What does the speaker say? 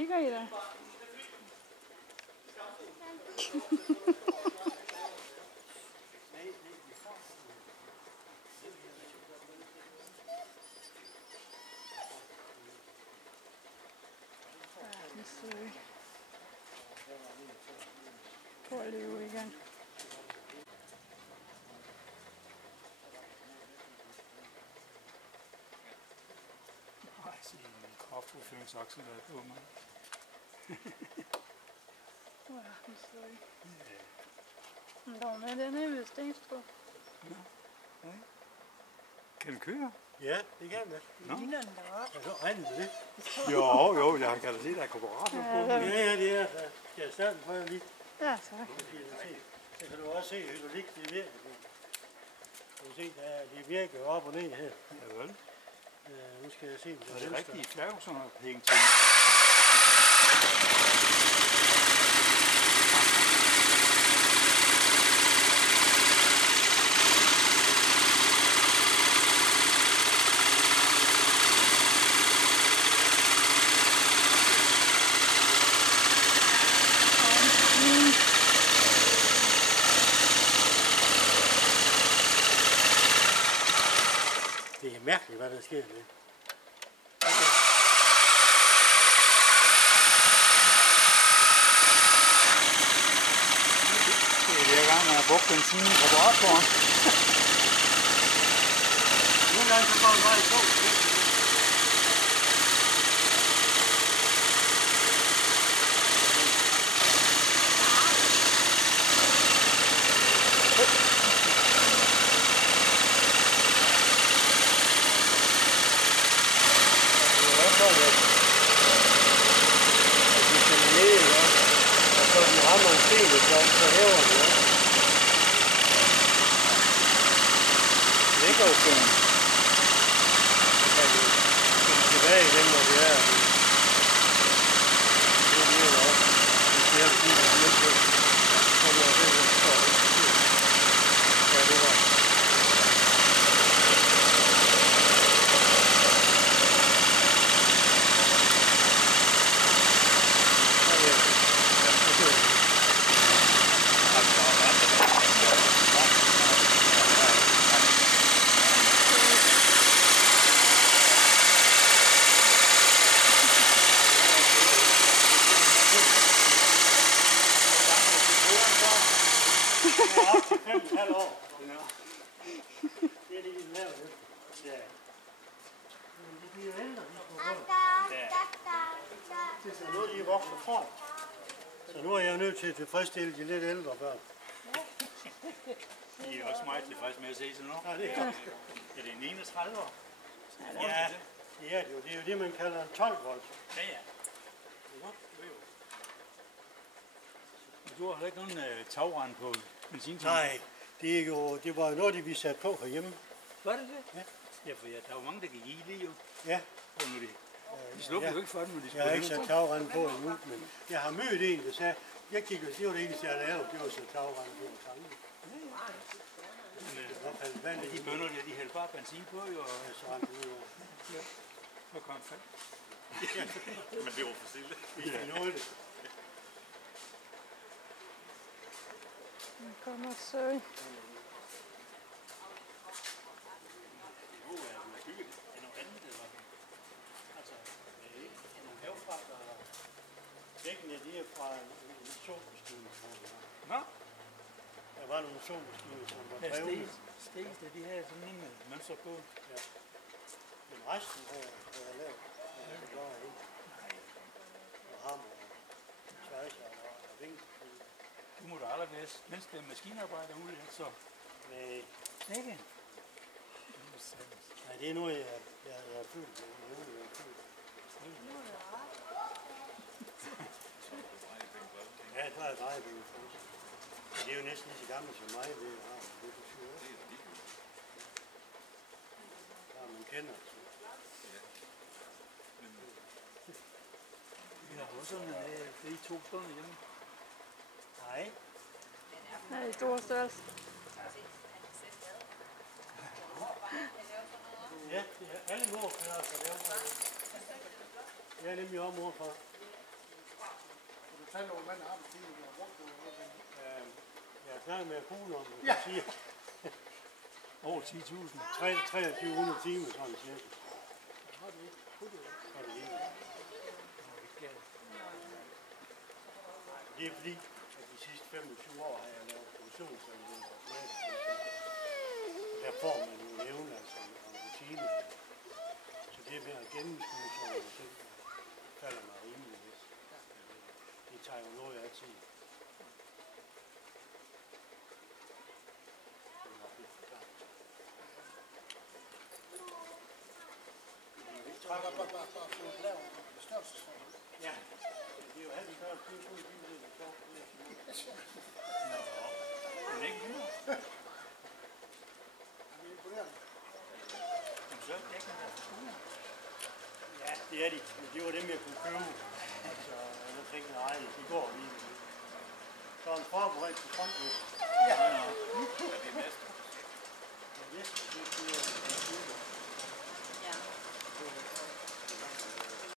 kigger I da? Prøv at leve igen. Ej, se en kraftpåføringsakse, der er på mig. Ja, det slår I. Men der var med den her ved Stenstrup. Ja. Kan du køre? Ja, det kan det. Ligner den deroppe? Jeg så regner med det. Jo, jeg kan da se, der er kooperator på. Ja, det er. Skal jeg starte på lige? Ja, tak. Så kan du også se hydraulik, det virker. Du kan se, det virker op og ned her. Ja, vel. Nu skal jeg se, om det er rigtige Ferguson-penge til. Det er mærkeligt, hvad der sker med. Det er hver gang, man har brugt benzin på karburatoren. Nogle gange så går den bare i to. Rammer en sten, så hæver den, ja. Det går jo fint. Så kan vi komme tilbage igen, når vi er. Det er mere op. Vi ser, at vi er nødt til. Så må jeg se, hvad der står. Ja, det var. Op til 5,5 år. Det er det, vi laver det. Ja. Men de bliver ældre, de får børn. Så nu er de vokset fra. Så nu er jeg nødt til at tilfredsstille de lidt ældre børn. I er også meget tilfredse med at se sådan noget. Ja, det er godt. Er det en 31 år? Ja, det er det jo. Det er jo det, man kalder en 12 volt. Ja, ja. Du har heller ikke nogen tagrand på benzintanken? Nej, det var jo noget, vi satte på herhjemme. Var det det? Ja. Ja, for der er jo mange, der kan give det jo. Ja. De slukker jo ikke for den, når de Jeg har ikke sat tagrand på endnu, men jeg har mødt en, der sagde, det var det eneste, jeg lavede, det var at sætte tagrand på tanken. Men de bønder der, de hælder bare benzin på jo, og så rendte det ud over. så kom fald. Men det var for stille. Vi nåede det. Nu kommer søg. Dækkene, de er fra en såmaskine. Nå? Der var nogle såmaskiner, som var Ja, drevne. Stes, de her sådan en mønster på. Ja. Men resten har jeg lavet. Det var ikke. Og hammer og svejser og vinkel. Du må da aldrig være mindst maskinarbejder ude, så... Nej. Ikke? Nej, det er noget, jeg er født med. Ja, så er jeg drejebænken først. Det er jo næsten lige så gammelt som mig, det er det på 20 år. Ja, man kender det. Vi har også sådan det i 2 stunder hjemme. Nej. Ja, i store størrelse. Ja, det er alle morfædre, så det er. Jeg er nemlig også morfar. fortælle, hvor mange arbejdstimer du har brugt på. Jeg har snakket med konen om det. Ja. Hun siger Over 10.000. 2300 timer sådan cirka. Har du ikke? Kunne du ikke? For det hele. Det er fordi, at de sidste 25 år har jeg lavet produktionsanlæg og der får man nogle evner, altså en rutine. Så det med at gennemskue sådan nogle ting, falder mig rimelig lidt. Det tager jo noget af tid. Det er nok lidt forklart. Bare få lavet en størrelsesforhold. Ja, det er jo altid godt at blive fuldt i det, så Men ikke mere. Det er imponerende. Men så er det ikke mere for skolen. ja, det er de. Men det var dem, jeg kunne købe. Altså, jeg tænkte, nej, det går lige. Så en forberedt til frontløs. Ja, det er bedst.